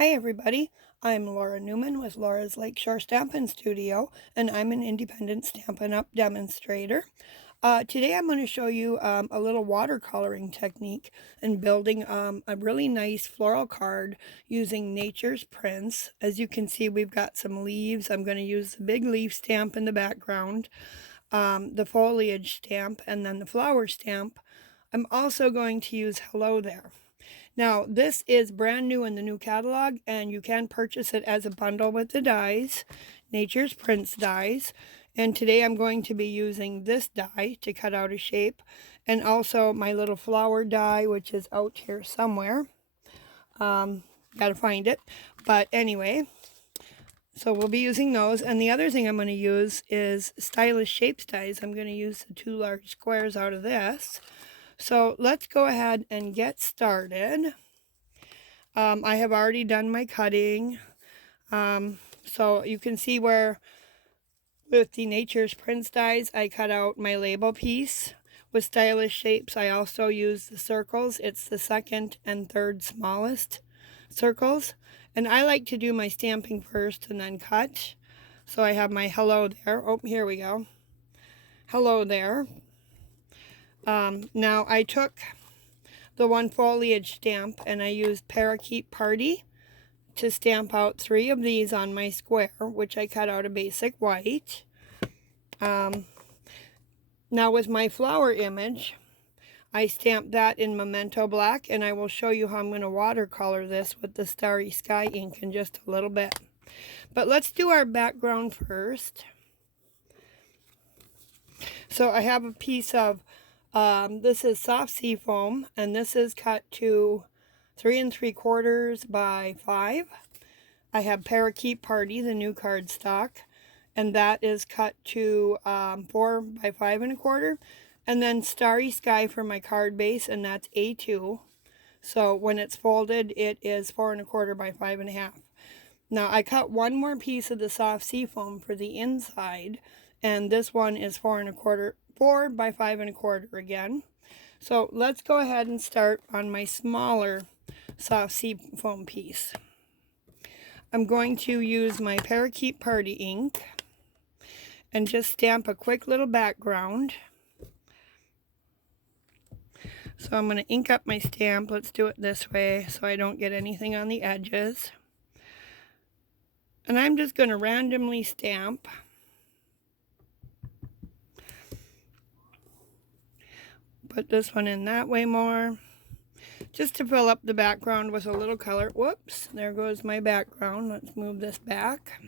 Hi everybody, I'm Laura Newman with Laura's Lakeshore Stampin' Studio, and I'm an independent Stampin' Up! Demonstrator. Today I'm going to show you a little watercoloring technique and building a really nice floral card using nature's prints. As you can see, we've got some leaves. I'm going to use the big leaf stamp in the background, the foliage stamp, and then the flower stamp. I'm also going to use Hello There. Now, this is brand new in the new catalog, and you can purchase it as a bundle with the dies, Nature's Prints dies. And today I'm going to be using this die to cut out a shape, and also my little flower die, which is out here somewhere. Gotta find it. But anyway, so we'll be using those. And the other thing I'm going to use is Stylish Shapes dies. I'm going to use the 2 large squares out of this. So let's go ahead and get started. I have already done my cutting. So you can see where with the Nature's Prints dies, I cut out my label piece. With Stylish Shapes, I also use the circles. It's the second and third smallest circles. And I like to do my stamping first and then cut. So I have my hello there. Oh, here we go. Hello there. Now I took the one foliage stamp and I used Parakeet Party to stamp out 3 of these on my square, which I cut out a basic white. Now with my flower image, I stamped that in Memento Black, and I will show you how I'm going to watercolor this with the Starry Sky ink in just a little bit. But let's do our background first. So I have a piece of this is soft sea foam, and this is cut to 3 3/4 by 5. I have Parakeet Party, the new cardstock, and that is cut to 4 by 5 1/4. And then Starry Sky for my card base, and that's A2. So when it's folded, it is 4 1/4 by 5 1/2. Now I cut one more piece of the soft sea foam for the inside, and this one is 4 by 5 1/4 again. So let's go ahead and start on my smaller soft sea foam piece. I'm going to use my Parakeet Party ink and just stamp a quick little background. So I'm going to ink up my stamp. Let's do it this way so I don't get anything on the edges. And I'm just going to randomly stamp. Put this one in that way more, just to fill up the background with a little color. Whoops, there goes my background. Let's move this back.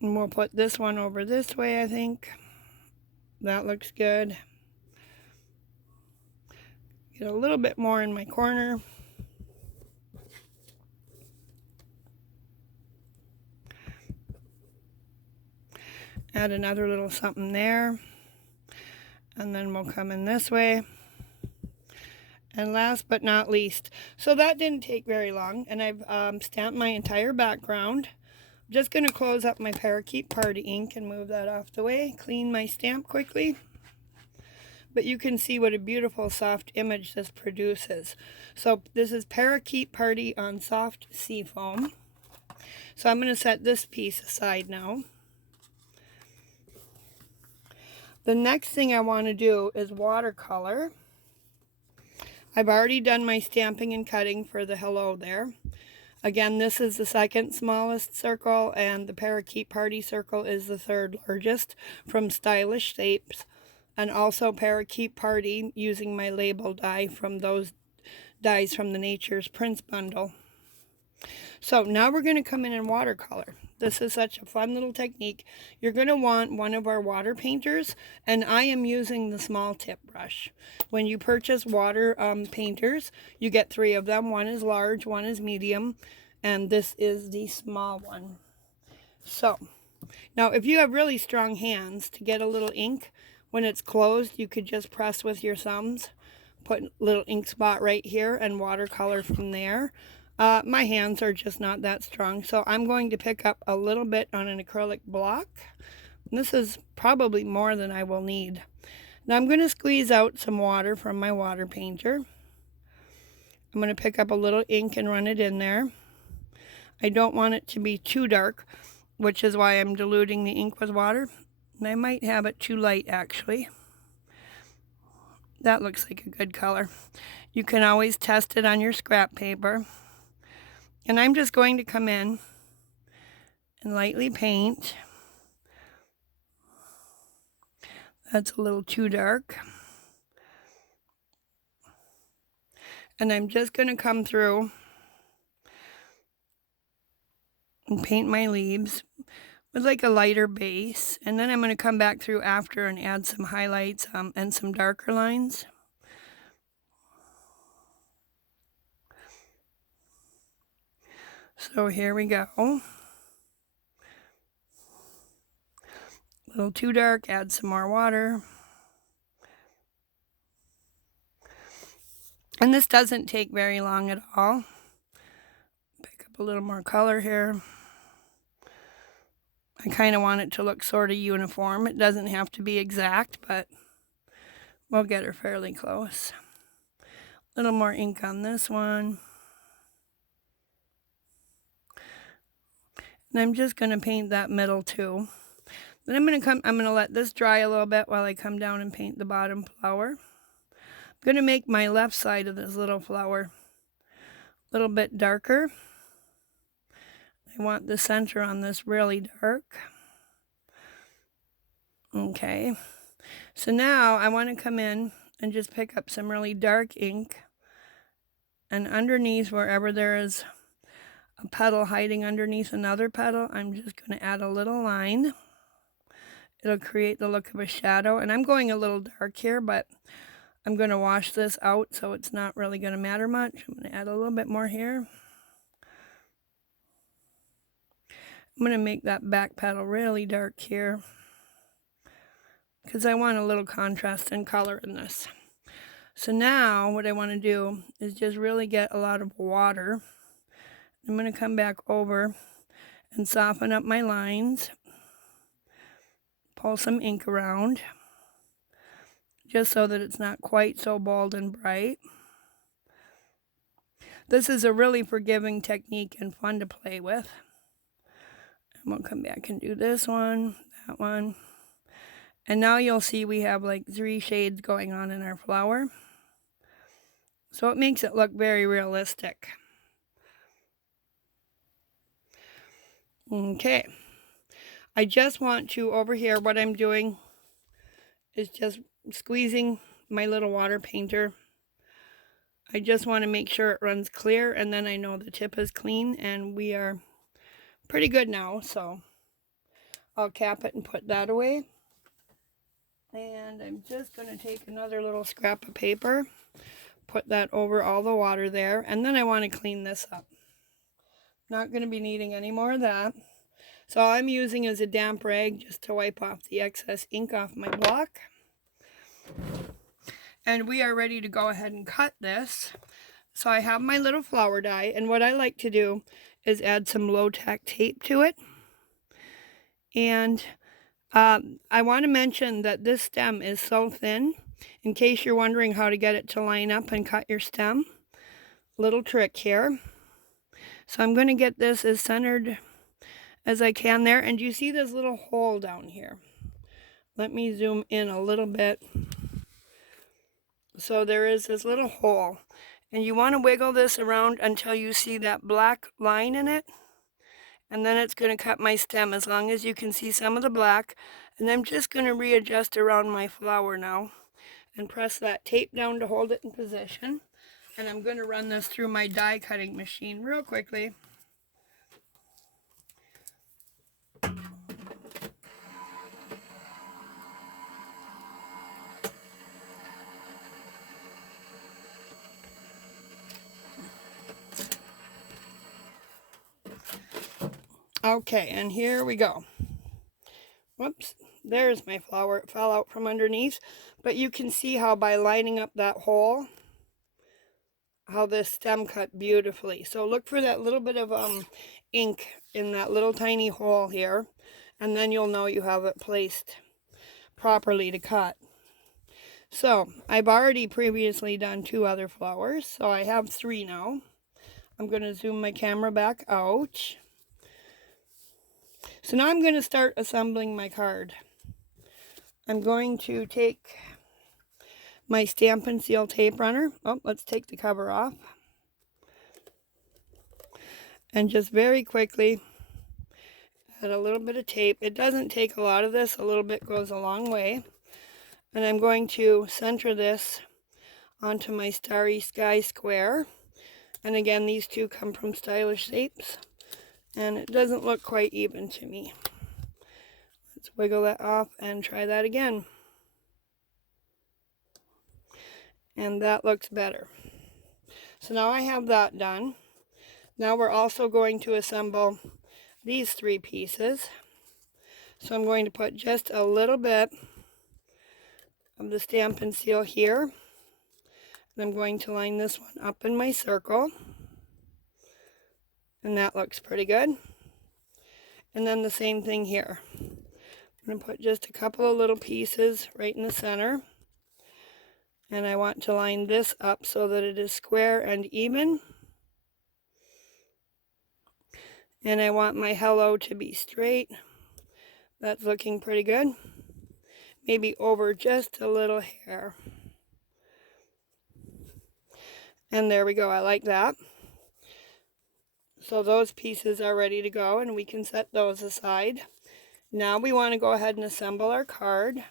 And we'll put this one over this way, I think. That looks good. Get a little bit more in my corner. Add another little something there, and then we'll come in this way. And last but not least, so that didn't take very long, and I've stamped my entire background. I'm just going to close up my Parakeet Party ink and move that off the way, clean my stamp quickly. But you can see what a beautiful soft image this produces. So this is Parakeet Party on soft sea foam. So I'm going to set this piece aside now. The next thing I want to do is watercolor. I've already done my stamping and cutting for the hello there. Again, this is the second smallest circle, and the Parakeet Party circle is the third largest from Stylish Shapes. And also Parakeet Party using my label die from those dies from the Nature's Prints bundle. So now we're going to come in and watercolor. This is such a fun little technique. You're going to want one of our water painters, and I am using the small tip brush. When you purchase water painters, you get 3 of them. One is large, one is medium, and this is the small one. So now if you have really strong hands, to get a little ink, when it's closed, you could just press with your thumbs, put a little ink spot right here, and watercolor from there. My hands are just not that strong, so I'm going to pick up a little bit on an acrylic block. This is probably more than I will need. Now I'm going to squeeze out some water from my water painter. I'm going to pick up a little ink and run it in there. I don't want it to be too dark, which is why I'm diluting the ink with water. And I might have it too light, actually. That looks like a good color. You can always test it on your scrap paper. And I'm just going to come in and lightly paint. That's a little too dark. And I'm just going to come through and paint my leaves with like a lighter base. And then I'm going to come back through after and add some highlights and some darker lines. So here we go. A little too dark, add some more water. And this doesn't take very long at all. Pick up a little more color here. I kind of want it to look sort of uniform. It doesn't have to be exact, but we'll get her fairly close. A little more ink on this one. And I'm just going to paint that middle too. Then I'm going to let this dry a little bit while I come down and paint the bottom flower. I'm going to make my left side of this little flower a little bit darker. I want the center on this really dark. Okay, so now I want to come in and just pick up some really dark ink, and underneath, wherever there is a petal hiding underneath another petal, I'm just going to add a little line. It'll create the look of a shadow, and I'm going a little dark here, but I'm going to wash this out, so it's not really going to matter much. I'm going to add a little bit more here. I'm going to make that back petal really dark here, because I want a little contrast and color in this. So now what I want to do is just really get a lot of water. I'm going to come back over and soften up my lines. Pull some ink around, just so that it's not quite so bold and bright. This is a really forgiving technique and fun to play with. And we'll come back and do this one, that one. And now you'll see we have like 3 shades going on in our flower. So it makes it look very realistic. Okay. I just want to, over here, what I'm doing is just squeezing my little water painter. I just want to make sure it runs clear, and then I know the tip is clean, and we are pretty good now, so I'll cap it and put that away. And I'm just going to take another little scrap of paper, put that over all the water there, and then I want to clean this up. Not going to be needing any more of that. So all I'm using is a damp rag just to wipe off the excess ink off my block. And we are ready to go ahead and cut this. So I have my little flower die, and what I like to do is add some low-tack tape to it. And I want to mention that this stem is so thin, in case you're wondering how to get it to line up and cut your stem. Little trick here. So I'm going to get this as centered as I can there, and you see this little hole down here. Let me zoom in a little bit. So there is this little hole, and you want to wiggle this around until you see that black line in it, and then it's going to cut my stem as long as you can see some of the black. And I'm just going to readjust around my flower now and press that tape down to hold it in position. And I'm going to run this through my die cutting machine real quickly. Okay, and here we go. Whoops, there's my flower. It fell out from underneath, but you can see how by lining up that hole, how this stem cut beautifully. So look for that little bit of ink in that little tiny hole here, and then you'll know you have it placed properly to cut. So I've already previously done 2 other flowers, so I have 3 now. I'm going to zoom my camera back out. So now I'm going to start assembling my card. I'm going to take my Stampin' Seal tape runner. Oh, let's take the cover off. And just very quickly add a little bit of tape. It doesn't take a lot of this. A little bit goes a long way. And I'm going to center this onto my Starry Sky square. And again, these two come from Stylish Shapes. And it doesn't look quite even to me. Let's wiggle that off and try that again. And that looks better. So now I have that done. Now we're also going to assemble these 3 pieces. So I'm going to put just a little bit of the Stampin' Seal here. And I'm going to line this one up in my circle. And that looks pretty good. And then the same thing here. I'm going to put just a couple of little pieces right in the center. And I want to line this up so that it is square and even. And I want my hello to be straight. That's looking pretty good. Maybe over just a little hair. And there we go, I like that. So those pieces are ready to go and we can set those aside. Now we want to go ahead and assemble our card.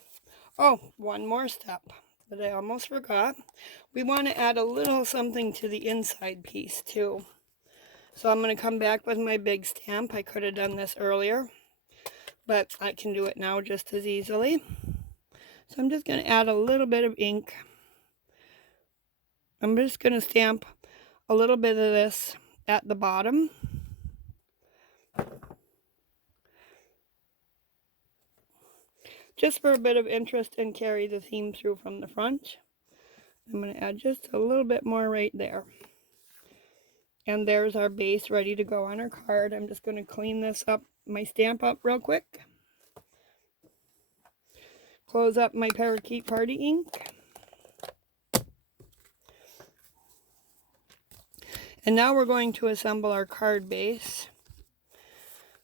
Oh, one more step that I almost forgot. We want to add a little something to the inside piece too. So I'm going to come back with my big stamp. I could have done this earlier, but I can do it now just as easily. So I'm just going to add a little bit of ink. I'm just going to stamp a little bit of this at the bottom. Just for a bit of interest and carry the theme through from the front. I'm going to add just a little bit more right there. And there's our base ready to go on our card. I'm just going to clean this up, my stamp up real quick. Close up my Parakeet Party ink. And now we're going to assemble our card base.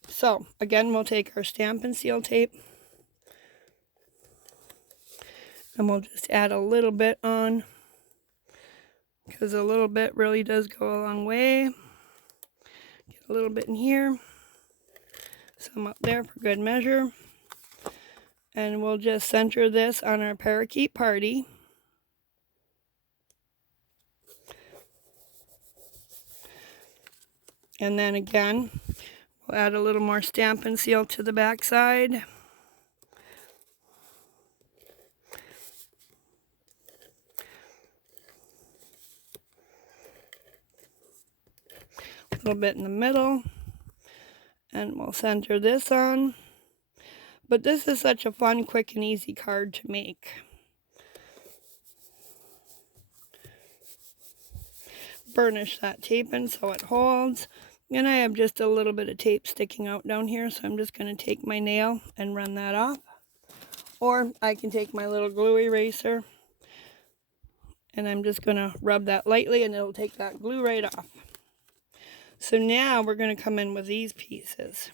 So again, we'll take our Stampin' Seal tape. And we'll just add a little bit on. Because a little bit really does go a long way. Get a little bit in here. Some up there for good measure. And we'll just center this on our Parakeet Party. And then again, we'll add a little more Stampin' Seal to the back side. A little bit in the middle. And we'll center this on. But this is such a fun, quick, and easy card to make. Burnish that tape in so it holds. And I have just a little bit of tape sticking out down here, so I'm just going to take my nail and run that off. Or I can take my little glue eraser and I'm just going to rub that lightly and it'll take that glue right off. So now we're going to come in with these pieces.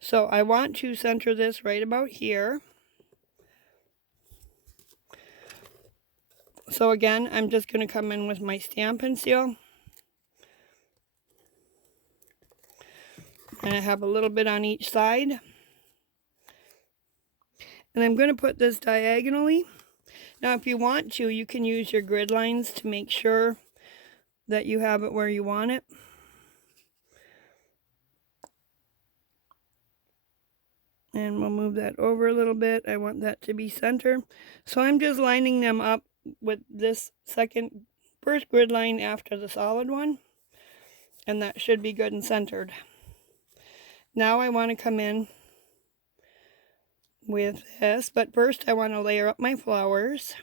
So I want to center this right about here. So again, I'm just going to come in with my Stampin' Seal. And I have a little bit on each side. And I'm going to put this diagonally. Now if you want to, you can use your grid lines to make sure that you have it where you want it. And we'll move that over a little bit. I want that to be center. So I'm just lining them up with this first grid line after the solid one. And that should be good and centered. Now I want to come in with this, but first I want to layer up my flowers.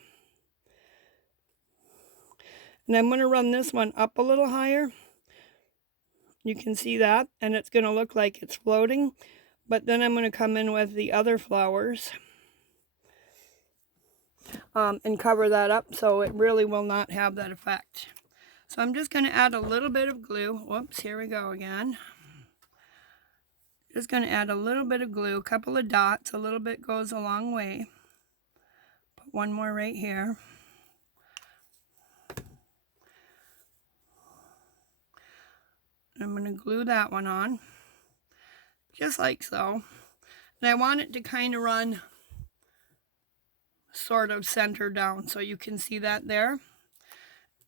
And I'm going to run this one up a little higher. You can see that, and it's going to look like it's floating, But then I'm going to come in with the other flowers and cover that up so it really will not have that effect. So I'm just going to add a little bit of glue. Whoops, here we go again. Just going to add a little bit of glue, a couple of dots. A little bit goes a long way. Put one more right here. I'm going to glue that one on, just like so. And I want it to kind of run sort of center down, so you can see that there.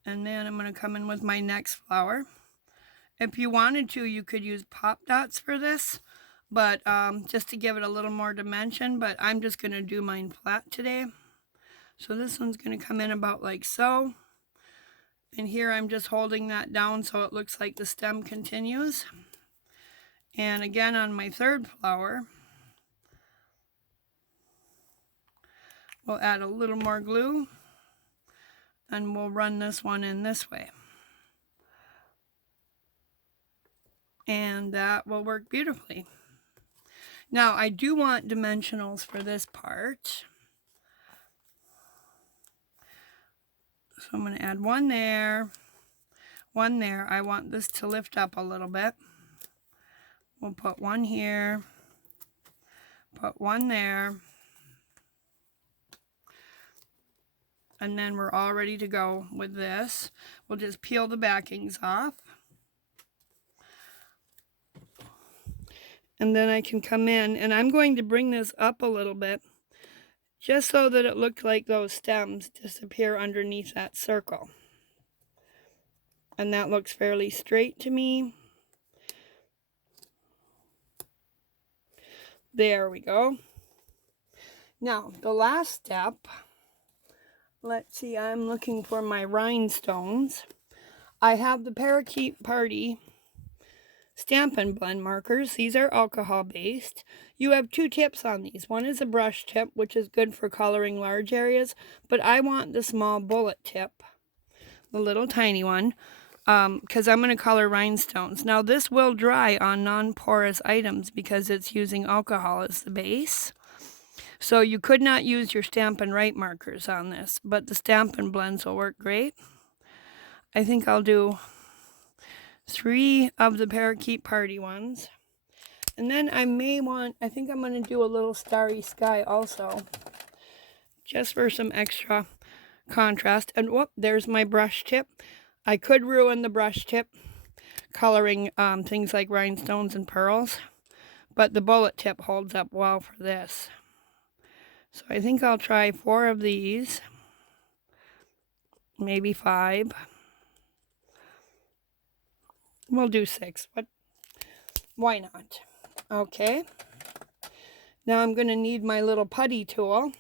And then I'm going to come in with my next flower. If you wanted to, you could use pop dots for this, but just to give it a little more dimension, but I'm just going to do mine flat today. So this one's going to come in about like so. And here I'm just holding that down so it looks like the stem continues. And again on my third flower, we'll add a little more glue and we'll run this one in this way. And that will work beautifully. Now I do want dimensionals for this part. So I'm going to add one there, one there. I want this to lift up a little bit. We'll put one here, put one there, and then we're all ready to go with this. We'll just peel the backings off. And then I can come in, and I'm going to bring this up a little bit, just so that it looks like those stems disappear underneath that circle. And that looks fairly straight to me. There we go. Now, the last step, let's see, I'm looking for my rhinestones. I have the Parakeet Party Stampin' blend markers. These are alcohol based. You have two tips on these. One is a brush tip, which is good for coloring large areas, but I want the small bullet tip, the little tiny one, because I'm going to color rhinestones. Now this will dry on non-porous items because it's using alcohol as the base. So you could not use your Stampin' Write markers on this, but the Stampin' blends will work great. I think I'll do 3 of the Parakeet Party ones. And then I think I'm going to do a little starry sky also, just for some extra contrast. And whoop, there's my brush tip. I could ruin the brush tip coloring things like rhinestones and pearls, but the bullet tip holds up well for this. So I think I'll try 4 of these, maybe 5. We'll do 6, but why not? Okay. Now I'm going to need my little putty tool.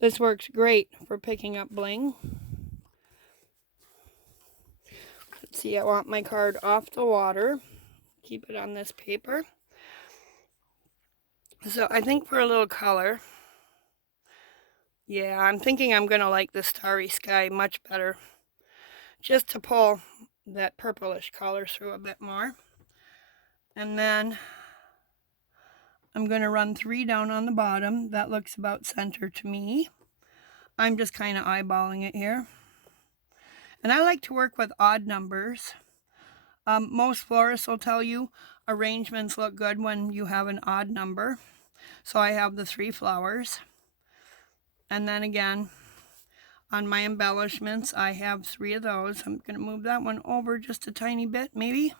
This works great for picking up bling. Let's see, I want my card off the water. Keep it on this paper. So I think for a little color, yeah, I'm thinking I'm going to like the starry sky much better, just to pull that purplish color through a bit more. And then I'm going to run 3 down on the bottom. That looks about center to me. I'm just kind of eyeballing it here. And I like to work with odd numbers. Most florists will tell you arrangements look good when you have an odd number. So I have the 3 flowers. And then again, on my embellishments, I have 3 of those. I'm going to move that one over just a tiny bit, maybe.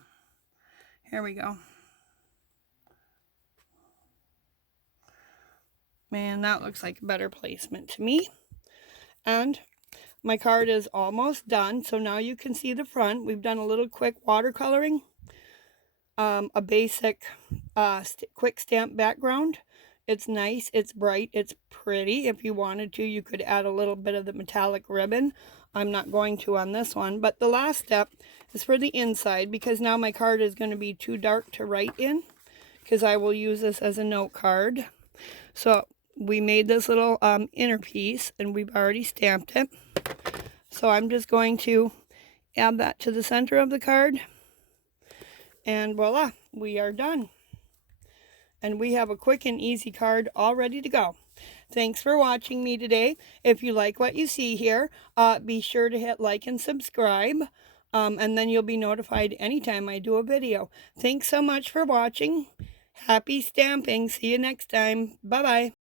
Here we go. Man, that looks like a better placement to me. And my card is almost done, so now you can see the front. We've done a little quick watercoloring, a basic quick stamp background. It's nice, it's bright, it's pretty. If you wanted to, you could add a little bit of the metallic ribbon. I'm not going to on this one, but the last step is for the inside, because now my card is going to be too dark to write in, because I will use this as a note card. So we made this little inner piece, and we've already stamped it. So I'm just going to add that to the center of the card, and voila, we are done. and we have a quick and easy card all ready to go. Thanks for watching me today. If you like what you see here, be sure to hit like and subscribe, and then you'll be notified anytime I do a video. Thanks so much for watching. Happy stamping. See you next time. Bye-bye.